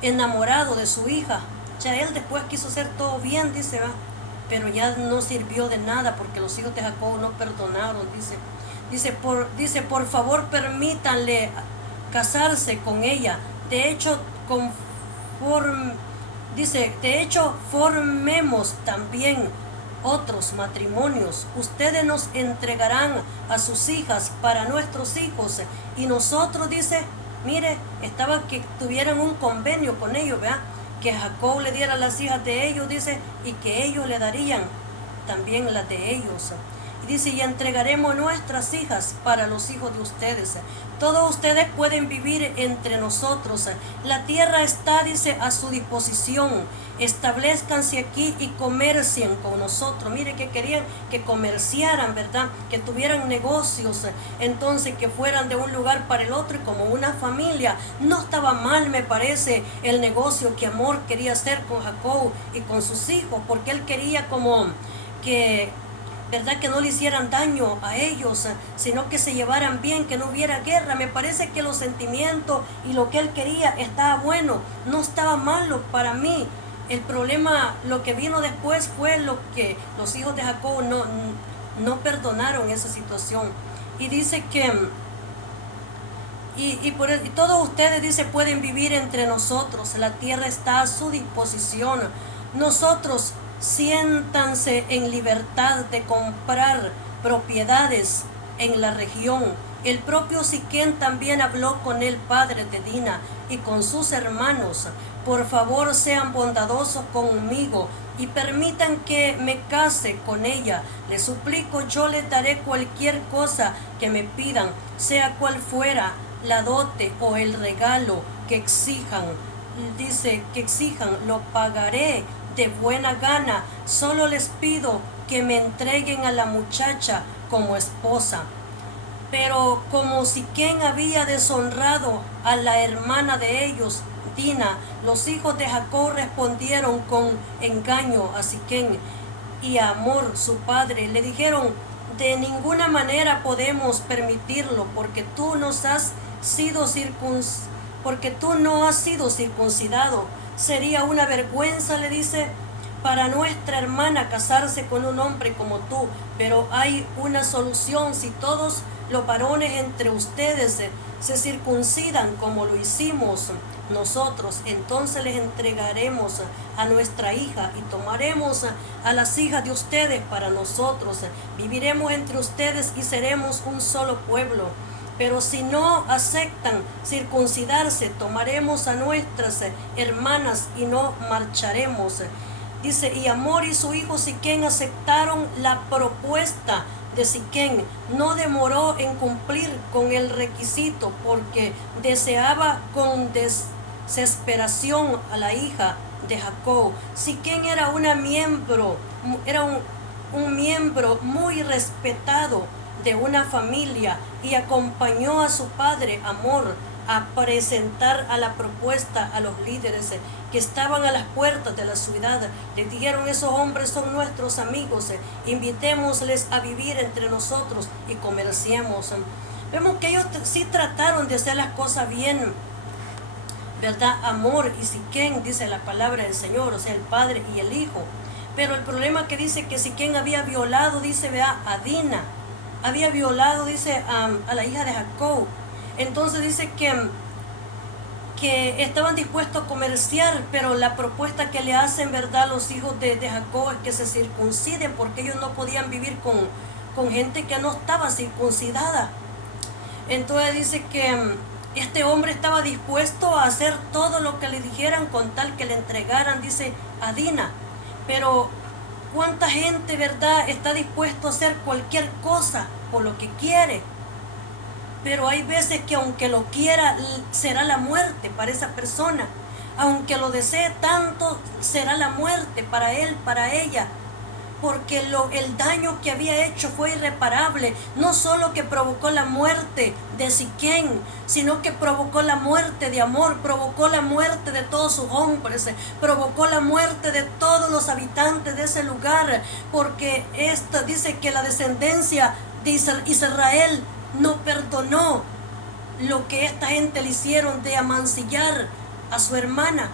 enamorado de su hija. Ya él después quiso hacer todo bien, dice, ¿va?, pero ya no sirvió de nada porque los hijos de Jacob no perdonaron, dice, por favor permítanle casarse con ella. De hecho, formemos también otros matrimonios. Ustedes nos entregarán a sus hijas para nuestros hijos, y nosotros, dice, mire, estaba que tuvieran un convenio con ellos, ¿verdad?, que Jacob le diera las hijas de ellos, dice, y que ellos le darían también las de ellos. Y dice, y entregaremos nuestras hijas para los hijos de ustedes. Todos ustedes pueden vivir entre nosotros. La tierra está, dice, a su disposición. Establezcanse aquí y comercien con nosotros. Mire, que querían que comerciaran, ¿verdad?, que tuvieran negocios, entonces que fueran de un lugar para el otro y como una familia. No estaba mal, me parece, el negocio que Amor quería hacer con Jacob y con sus hijos, porque él quería como que, ¿verdad?, que no le hicieran daño a ellos, sino que se llevaran bien, que no hubiera guerra. Me parece que los sentimientos y lo que él quería estaba bueno, no estaba malo para mí. El problema, lo que vino después, fue lo que los hijos de Jacob no perdonaron esa situación. Y dice que y todos ustedes, dice, pueden vivir entre nosotros. La tierra está a su disposición. Nosotros, siéntanse en libertad de comprar propiedades en la región. El propio Siquén también habló con el padre de Dina y con sus hermanos. Por favor, sean bondadosos conmigo. y permitan que me case con ella. Les suplico, yo les daré cualquier cosa que me pidan, sea cual fuera la dote o el regalo que exijan. Dice que exijan, lo pagaré de buena gana. Solo les pido que me entreguen a la muchacha como esposa. Pero como Siquén había deshonrado a la hermana de ellos, Dina, los hijos de Jacob respondieron con engaño a Siquén y a Hamor su padre. Le dijeron, de ninguna manera podemos permitirlo, porque tú no has sido circuncidado. Sería una vergüenza, le dice, para nuestra hermana casarse con un hombre como tú. Pero hay una solución: si todos los varones entre ustedes se circuncidan como lo hicimos nosotros, entonces les entregaremos a nuestra hija y tomaremos a las hijas de ustedes para nosotros. Viviremos entre ustedes y seremos un solo pueblo. Pero si no aceptan circuncidarse, tomaremos a nuestras hermanas y no marcharemos. Dice, y Hamor y su hijo Siquén aceptaron la propuesta de Siquén. No demoró en cumplir con el requisito, porque deseaba con desesperación a la hija de Jacob. Siquén era un miembro muy respetado de una familia, y acompañó a su padre Hamor a presentar a la propuesta a los líderes que estaban a las puertas de la ciudad. Le dijeron, esos hombres son nuestros amigos, invitémosles a vivir entre nosotros y comerciemos. Vemos que ellos sí trataron de hacer las cosas bien, ¿verdad? Hamor y Siquén, dice la palabra del Señor, o sea, el padre y el hijo. Pero el problema que dice que Siquén había violado, dice, vea, a Dina, había violado, dice, a la hija de Jacob. Entonces dice que estaban dispuestos a comerciar, pero la propuesta que le hacen, ¿verdad?, los hijos de Jacob es que se circunciden, porque ellos no podían vivir con gente que no estaba circuncidada. Entonces dice que este hombre estaba dispuesto a hacer todo lo que le dijeran con tal que le entregaran, dice, a Dina. Pero ¿cuánta gente, verdad, está dispuesto a hacer cualquier cosa por lo que quiere? Pero hay veces que aunque lo quiera, será la muerte para esa persona. Aunque lo desee tanto, será la muerte para él, para ella. Porque el daño que había hecho fue irreparable. No solo que provocó la muerte de Siquén, sino que provocó la muerte de Hamor, provocó la muerte de todos sus hombres, provocó la muerte de todos los habitantes de ese lugar. Porque esto dice que la descendencia de Israel no perdonó lo que esta gente le hicieron de amancillar a su hermana.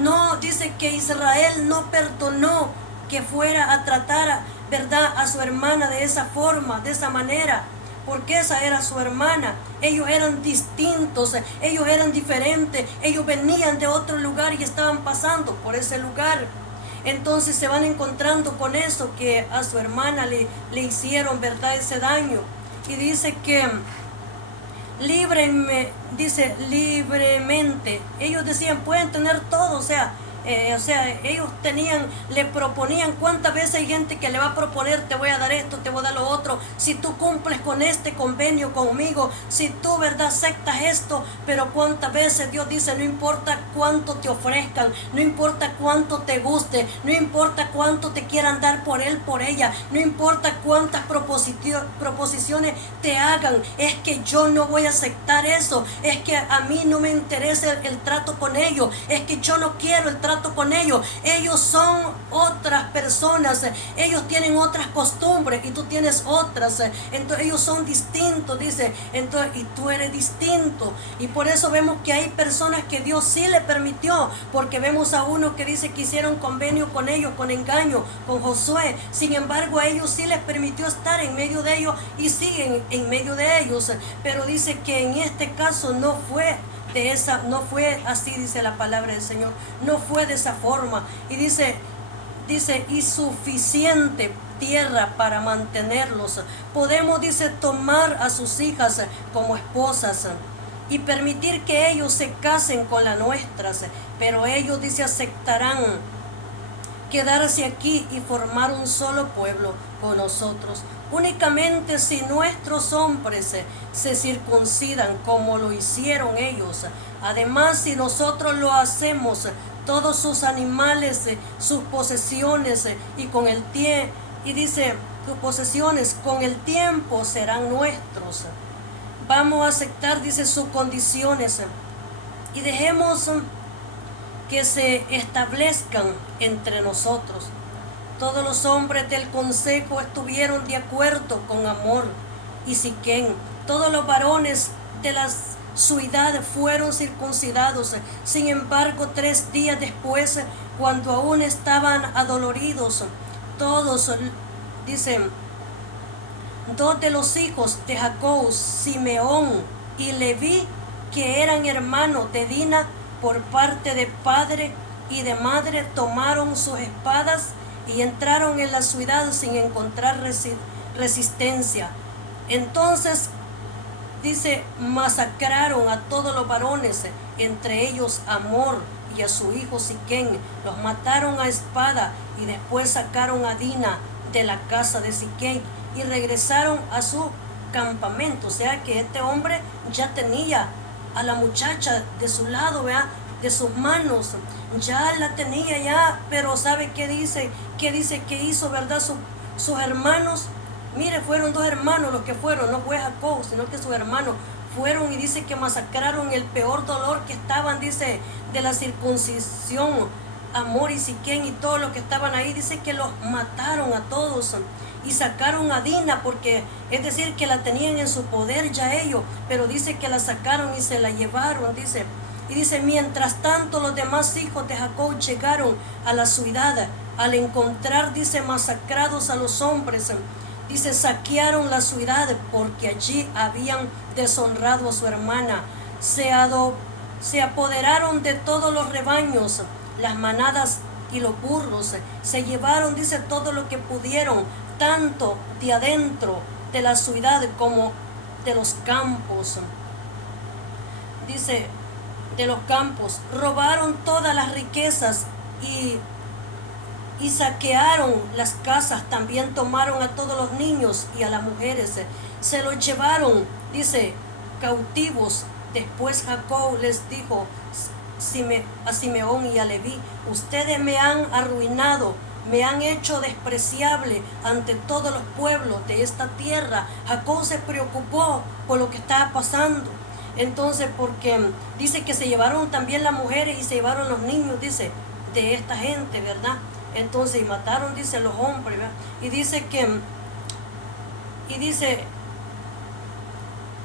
No, dice que Israel no perdonó que fuera a tratar, ¿verdad?, a su hermana de esa forma, de esa manera, porque esa era su hermana. Ellos eran distintos, ellos eran diferentes, ellos venían de otro lugar y estaban pasando por ese lugar. Entonces se van encontrando con eso, que a su hermana le hicieron, ¿verdad?, ese daño. Y dice que libremente. Ellos decían, pueden tener todo, o sea, ellos le proponían. ¿Cuántas veces hay gente que le va a proponer, te voy a dar esto, te voy a dar lo otro, si tú cumples con este convenio conmigo, si tú, verdad, aceptas esto? Pero cuántas veces Dios dice, no importa cuánto te ofrezcan, no importa cuánto te guste, no importa cuánto te quieran dar por él, por ella, no importa cuántas proposiciones te hagan, es que yo no voy a aceptar eso, es que a mí no me interesa el trato con ellos, es que yo no quiero el trato con ellos. Ellos son otras personas, ellos tienen otras costumbres y tú tienes otras, entonces ellos son distintos, dice, entonces, y tú eres distinto. Y por eso vemos que hay personas que Dios sí le permitió, porque vemos a uno que dice que hicieron convenio con ellos, con engaño, con Josué. Sin embargo, a ellos sí les permitió estar en medio de ellos y siguen en medio de ellos, pero dice que en este caso no fue así, dice la palabra del Señor, no fue de esa forma. Y dice, y suficiente tierra para mantenerlos. Podemos, dice, tomar a sus hijas como esposas y permitir que ellos se casen con las nuestras, pero ellos, dice, aceptarán quedarse aquí y formar un solo pueblo con nosotros. Únicamente si nuestros hombres se circuncidan como lo hicieron ellos. Además, si nosotros lo hacemos, todos sus animales, sus posesiones y con el tiempo, y dice, sus posesiones con el tiempo serán nuestros. Vamos a aceptar, dice, sus condiciones y dejemos que se establezcan entre nosotros. Todos los hombres del consejo estuvieron de acuerdo con Amor y Siquén. Todos los varones de la ciudad fueron circuncidados. Sin embargo, 3 días después, cuando aún estaban adoloridos, todos, dicen, 2 de los hijos de Jacob, Simeón y Leví, que eran hermanos de Dina por parte de padre y de madre, tomaron sus espadas y entraron en la ciudad sin encontrar resistencia. Entonces, dice, masacraron a todos los varones, entre ellos a Amor y a su hijo Siquén. Los mataron a espada y después sacaron a Dina de la casa de Siquén y regresaron a su campamento. O sea que este hombre ya tenía a la muchacha de su lado, ¿verdad?, de sus manos, ya la tenía ya, pero ¿sabe qué dice? ¿Qué dice que hizo, verdad? Sus hermanos, mire, fueron 2 hermanos los que fueron, no fue Jacob, sino que sus hermanos fueron, y dice que masacraron el peor dolor que estaban, dice, de la circuncisión, Amor y Siquén y todos los que estaban ahí, dice que los mataron a todos y sacaron a Dina, porque es decir que la tenían en su poder ya ellos, pero dice que la sacaron y se la llevaron, dice. Y dice, mientras tanto los demás hijos de Jacob llegaron a la ciudad. Al encontrar, dice, masacrados a los hombres, dice, saquearon la ciudad porque allí habían deshonrado a su hermana. Se apoderaron de todos los rebaños, las manadas y los burros. Se llevaron, dice, todo lo que pudieron, tanto de adentro de la ciudad como de los campos. Dice, de los campos, robaron todas las riquezas y saquearon las casas. También tomaron a todos los niños y a las mujeres, se los llevaron, dice, cautivos. Después Jacob les dijo a Simeón y a Leví, ustedes me han arruinado, me han hecho despreciable ante todos los pueblos de esta tierra. Jacob se preocupó por lo que estaba pasando. Entonces, porque dice que se llevaron también las mujeres y se llevaron los niños, dice, de esta gente, ¿verdad? Entonces, y mataron, dice, los hombres, ¿verdad? Y dice,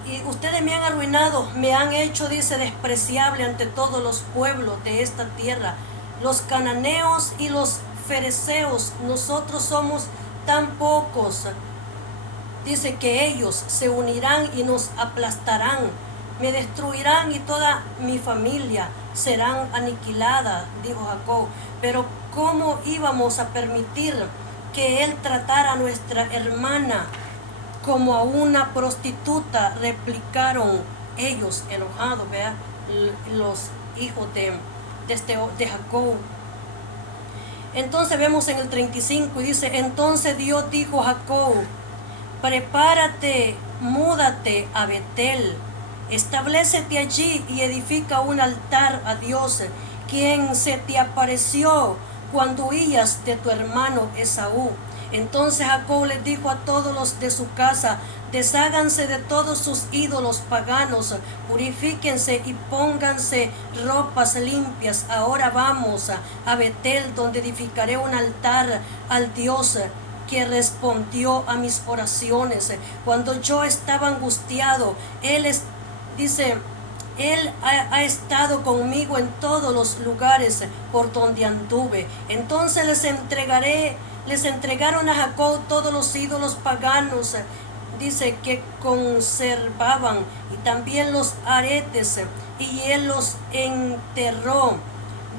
y ustedes me han arruinado, me han hecho, dice, despreciable ante todos los pueblos de esta tierra. Los cananeos y los fereceos, nosotros somos tan pocos, dice, que ellos se unirán y nos aplastarán. Me destruirán y toda mi familia serán aniquilada, dijo Jacob. Pero ¿cómo íbamos a permitir que él tratara a nuestra hermana como a una prostituta? Replicaron ellos enojados, ¿verdad?, los hijos de Jacob. Entonces vemos en el 35 y dice, entonces Dios dijo a Jacob, prepárate, múdate a Betel, establécete allí y edifica un altar a Dios, quien se te apareció cuando huías de tu hermano Esaú. Entonces Jacob les dijo a todos los de su casa, desháganse de todos sus ídolos paganos, purifíquense y pónganse ropas limpias. Ahora vamos a Betel, donde edificaré un altar al Dios que respondió a mis oraciones. Cuando yo estaba angustiado, Él ha estado conmigo en todos los lugares por donde anduve. Entonces les entregaron a Jacob todos los ídolos paganos, dice, que conservaban, y también los aretes, y él los enterró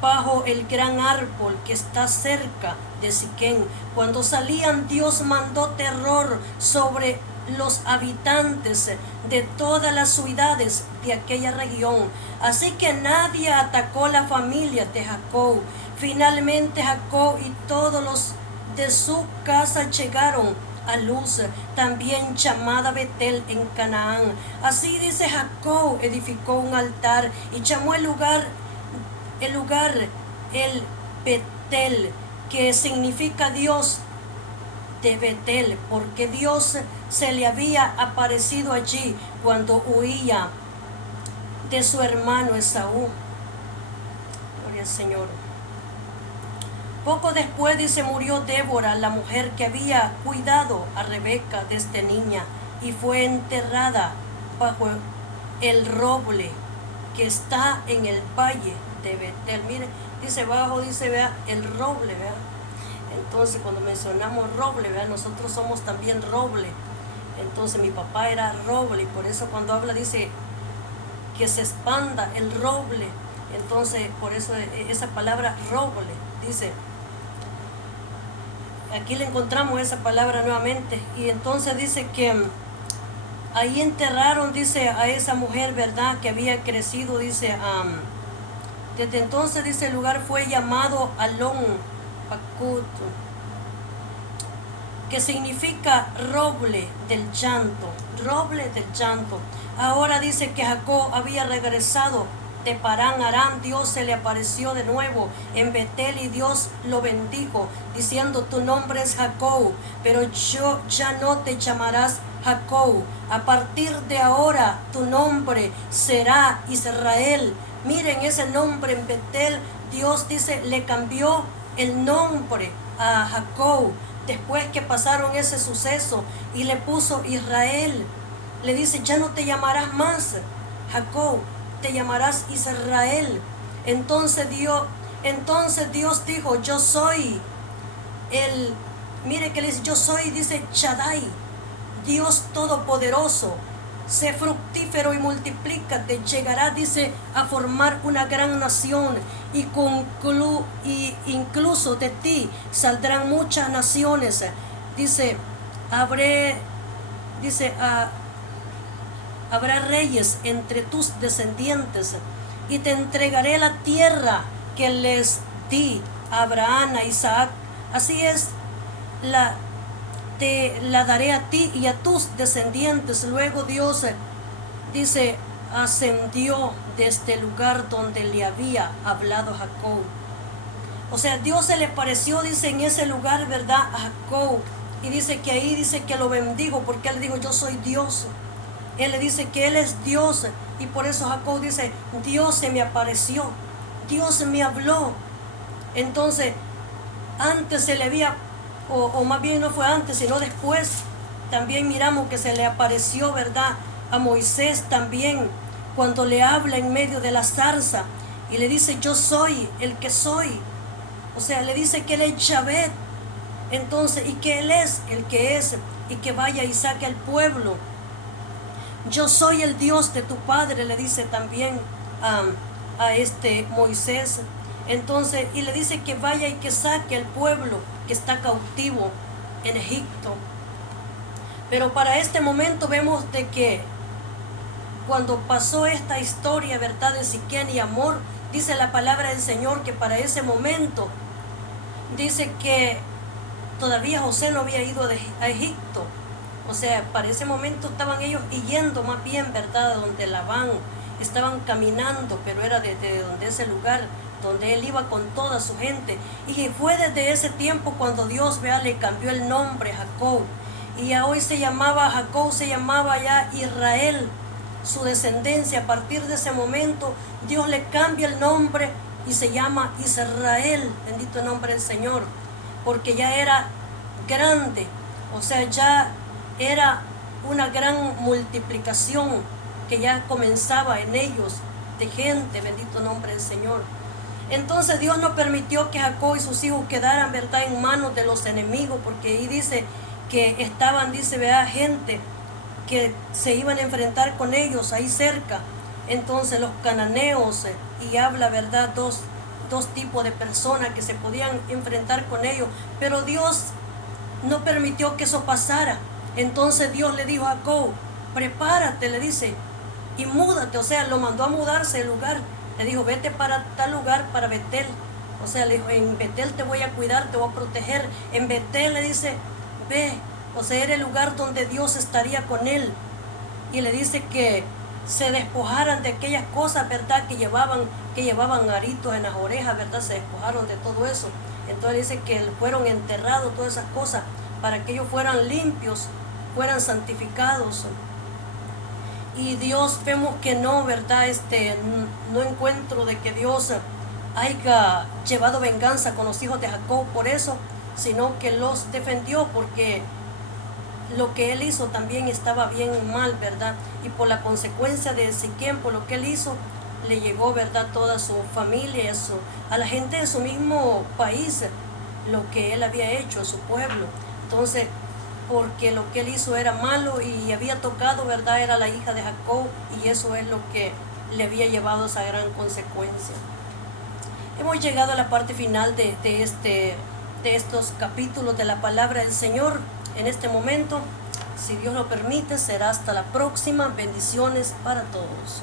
bajo el gran árbol que está cerca de Siquén. Cuando salían, Dios mandó terror sobre los habitantes de todas las ciudades de aquella región. Así que nadie atacó la familia de Jacob. Finalmente Jacob y todos los de su casa llegaron a Luz, también llamada Betel en Canaán. Así dice, Jacob edificó un altar y llamó el lugar el Betel, que significa Dios de Betel, porque Dios se le había aparecido allí cuando huía de su hermano Esaú. Gloria al Señor. Poco después, dice, murió Débora, la mujer que había cuidado a Rebeca desde niña, y fue enterrada bajo el roble que está en el valle de Betel. Mire, dice bajo, dice, vea, el roble, vea. Entonces, cuando mencionamos roble, vea, nosotros somos también roble. Entonces, mi papá era roble, y por eso cuando habla dice que se expanda el roble. Entonces, por eso esa palabra roble, dice, aquí le encontramos esa palabra nuevamente. Y entonces dice que ahí enterraron, dice, a esa mujer, ¿verdad?, que había crecido, dice, desde entonces, dice, el lugar fue llamado Alon Pakut, que significa roble del llanto, roble del llanto. Ahora dice que Jacob había regresado de Parán Aram. Dios se le apareció de nuevo en Betel y Dios lo bendijo, diciendo, tu nombre es Jacob, pero yo ya no te llamarás Jacob. A partir de ahora tu nombre será Israel. Miren ese nombre en Betel. Dios dice, le cambió el nombre a Jacob después que pasaron ese suceso y le puso Israel. Le dice, ya no te llamarás más Jacob, te llamarás Israel. Entonces Dios dijo, yo soy mire que le dice, yo soy, dice, Shaddai, Dios todopoderoso. Sé fructífero y multiplícate, llegarás, dice, a formar una gran nación, y incluso de ti saldrán muchas naciones. Dice, habrá reyes entre tus descendientes, y te entregaré la tierra que les di a Abraham, a Isaac. Así es, te la daré a ti y a tus descendientes. Luego Dios, dice, ascendió desde el lugar donde le había hablado a Jacob. O sea, Dios se le apareció, dice, en ese lugar, ¿verdad?, a Jacob. Y dice que ahí, dice que lo bendijo, porque él dijo, yo soy Dios. Él le dice que él es Dios. Y por eso Jacob dice, Dios se me apareció, Dios me habló. Entonces, antes se le había, o más bien no fue antes, sino después, también miramos que se le apareció, ¿verdad?, a Moisés también, cuando le habla en medio de la zarza, y le dice, yo soy el que soy. O sea, le dice que él es Yahvé. Entonces, y que él es el que es, y que vaya y saque al pueblo. Yo soy el Dios de tu padre, le dice también a Moisés. Entonces, y le dice que vaya y que saque al pueblo que está cautivo en Egipto. Pero para este momento vemos de que cuando pasó esta historia, ¿verdad?, de Siquén y Amor, dice la palabra del Señor que para ese momento, dice que todavía José no había ido a Egipto. O sea, para ese momento estaban ellos yendo más bien, ¿verdad?, donde Labán, estaban caminando, pero era desde donde ese lugar donde él iba con toda su gente. Y fue desde ese tiempo cuando Dios, vea, le cambió el nombre a Jacob. Y ya hoy Jacob se llamaba ya Israel, su descendencia. A partir de ese momento, Dios le cambia el nombre y se llama Israel. Bendito el nombre del Señor. Porque ya era grande, o sea, ya era una gran multiplicación que ya comenzaba en ellos de gente. Bendito el nombre del Señor. Entonces Dios no permitió que Jacob y sus hijos quedaran, ¿verdad?, en manos de los enemigos, porque ahí dice que estaban, dice, vea, gente que se iban a enfrentar con ellos ahí cerca. Entonces los cananeos, y habla, ¿verdad?, dos tipos de personas que se podían enfrentar con ellos, pero Dios no permitió que eso pasara. Entonces Dios le dijo a Jacob, prepárate, le dice, y múdate. O sea, lo mandó a mudarse del lugar. Le dijo, vete para tal lugar, para Betel. O sea, le dijo, en Betel te voy a cuidar, te voy a proteger. En Betel le dice, ve. O sea, era el lugar donde Dios estaría con él. Y le dice que se despojaran de aquellas cosas, ¿verdad? Que llevaban aritos en las orejas, ¿verdad? Se despojaron de todo eso. Entonces dice que fueron enterrados todas esas cosas para que ellos fueran limpios, fueran santificados. Y Dios vemos que no, ¿verdad? No encuentro de que Dios haya llevado venganza con los hijos de Jacob por eso, sino que los defendió porque lo que él hizo también estaba bien mal, ¿verdad? Y por la consecuencia de Siquem, por lo que él hizo, le llegó, ¿verdad? Toda su familia, a la gente de su mismo país, lo que él había hecho a su pueblo. Entonces, porque lo que él hizo era malo y había tocado, ¿verdad? Era la hija de Jacob, y eso es lo que le había llevado a esa gran consecuencia. Hemos llegado a la parte final de estos capítulos de la palabra del Señor. En este momento, si Dios lo permite, será hasta la próxima. Bendiciones para todos.